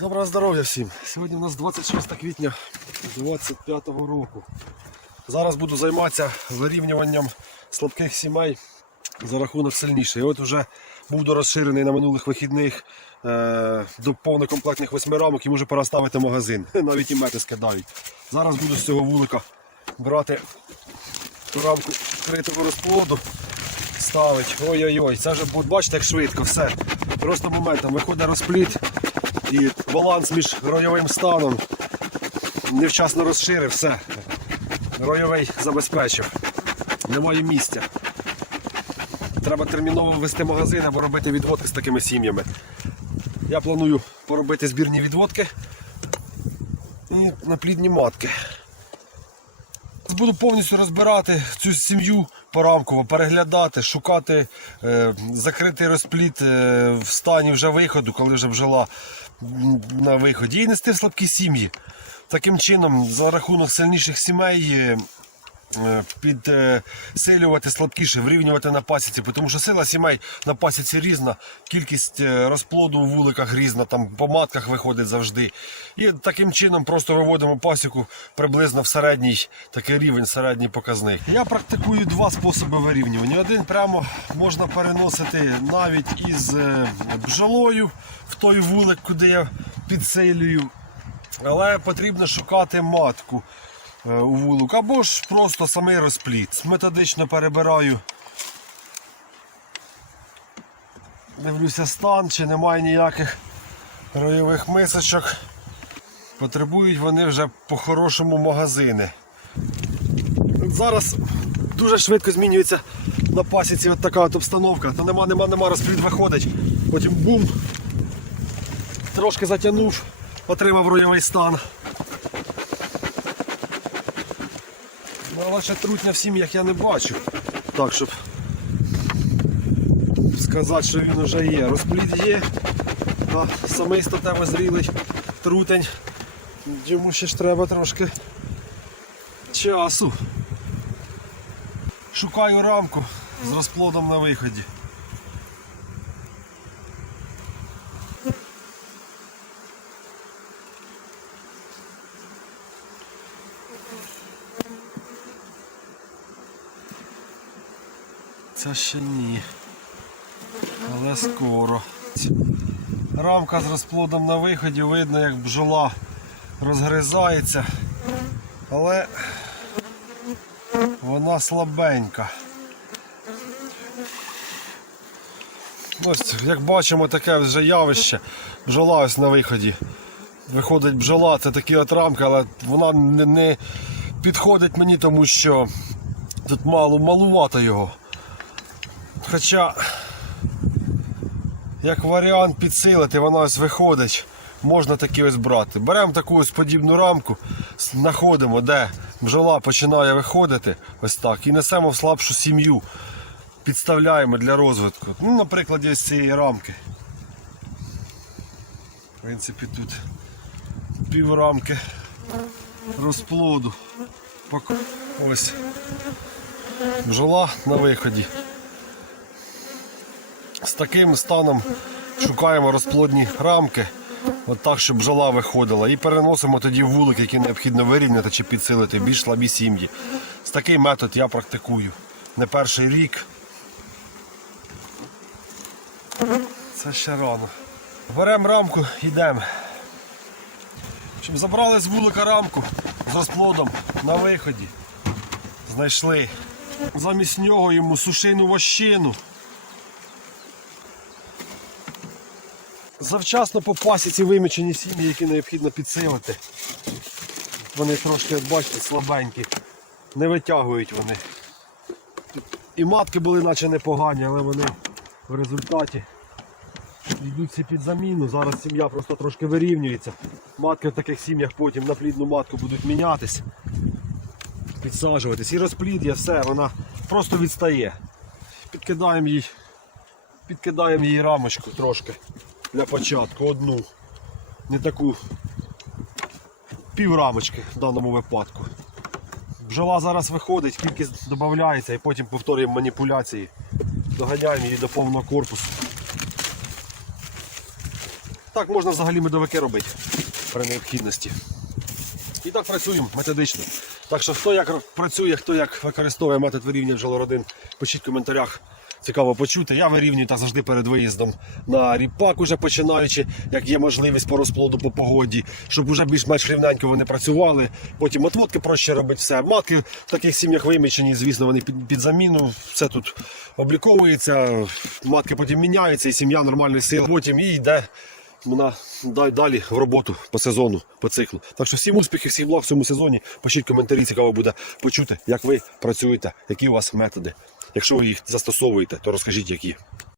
Доброго здоров'я всім! Сьогодні у нас 26 квітня 25 року. Зараз буду займатися вирівнюванням слабких сімей за рахунок сильніших. І от вже був розширений на минулих вихідних е, до повнокомплектних восьми рамок і може переставити магазин. Навіть і мети скидають. Зараз буду з цього вулика брати ту рамку критого розплоду, ставить. Ой-ой-ой, це вже буде, бачите, як швидко, все. Просто моментом виходить розпліт і баланс між ройовим станом невчасно розширив, все. Ройовий забезпечив. Немає місця. Треба терміново ввести магазин або робити відводки з такими сім'ями. Я планую поробити збірні відводки і наплідні матки. Буду повністю розбирати цю сім'ю порамково, переглядати, шукати е, закритий розпліт е, в стані вже виходу, коли вже м, на виході. І нести в слабкі сім'ї. Таким чином, за рахунок сильніших сімей. Е, Підсилювати слабкіше, врівнювати на пасіці, тому що сила сімей на пасіці різна, кількість е, розплоду у вуликах різна, там по матках виходить завжди. І таким чином просто виводимо пасіку приблизно в середній такий рівень, середній показник. Я практикую два способи вирівнювання. Один прямо можна переносити навіть із е, бджолою в той вулик, куди я підсилюю. Але потрібно шукати матку у вулик, або ж просто самий розпліт. Методично перебираю. Дивлюся стан, чи немає ніяких ройових мисочок. Потребують вони вже по-хорошому магазини. Зараз дуже швидко змінюється на пасіці от така от обстановка. Та нема, нема, нема, розпліт виходить. Потім бум. Трошки затягнув, отримав ройовий стан. Ну, але ще трутня в сім'ях я не бачу. Так, щоб сказати, що він вже є. Розпліт є, а самий статево зрілий трутень. Йому ще ж треба трошки часу. Шукаю рамку з розплодом на виході. Це ще ні. Але скоро. Рамка з розплодом на виході, видно, як бджола розгризається, але вона слабенька. Ось, як бачимо, таке вже явище. Бджола ось на виході. Виходить бджола, це такі от рамки, але вона не, не підходить мені, тому що тут мало малувато його. Хоча, як варіант підсилити, вона ось виходить. Можна такі ось брати. Беремо таку ось подібну рамку, знаходимо, де бджола починає виходити, ось так, і несемо в слабшу сім'ю. Підставляємо для розвитку. Ну, на прикладі ось цієї рамки. В принципі, тут пів рамки розплоду. Ось. Бджола на виході. З таким станом шукаємо розплодні рамки, от так, щоб бджола виходила, і переносимо тоді вулик, який необхідно вирівняти чи підсилити більш слабі сім'ї. З такий метод я практикую не перший рік. Це ще рано. Беремо рамку, йдемо. Щоб забрали з вулика рамку з розплодом на виході. Знайшли. Замість нього йому сушину вощину. Завчасно по пасіці вимічені сім'ї, які необхідно підсилити. Вони трошки, от бачите, слабенькі. Не витягують вони. І матки були наче непогані, але вони в результаті йдуть всі під заміну. Зараз сім'я просто трошки вирівнюється. Матки в таких сім'ях потім на плідну матку будуть мінятись, підсаджуватись. І розплід є все, вона просто відстає. Підкидаємо їй, підкидаємо їй рамочку трошки для початку, одну. Не таку пів рамочки в даному випадку. Бджола зараз виходить, кількість додається і потім повторюємо маніпуляції. Доганяємо її до повного корпусу. так можна взагалі медовики робити при необхідності. І так працюємо методично. Так що хто як працює, хто як використовує метод вирівнювання бджолородин, пишіть в коментарях. Цікаво почути. Я вирівнюю так завжди перед виїздом на ріпак, уже починаючи, як є можливість по розплоду по погоді, щоб вже більш-менш рівненько вони працювали. Потім отводки проще робити все. Матки в таких сім'ях вимічені, звісно, вони під, під заміну. Все тут обліковується, матки потім міняються, і сім'я нормальної сили. Потім і йде вона далі в роботу по сезону, по циклу. Так що всім успіхів, всіх благ в цьому сезоні. Пишіть коментарі, цікаво буде почути, як ви працюєте, які у вас методи. Якщо ви їх застосовуєте, то розкажіть, які.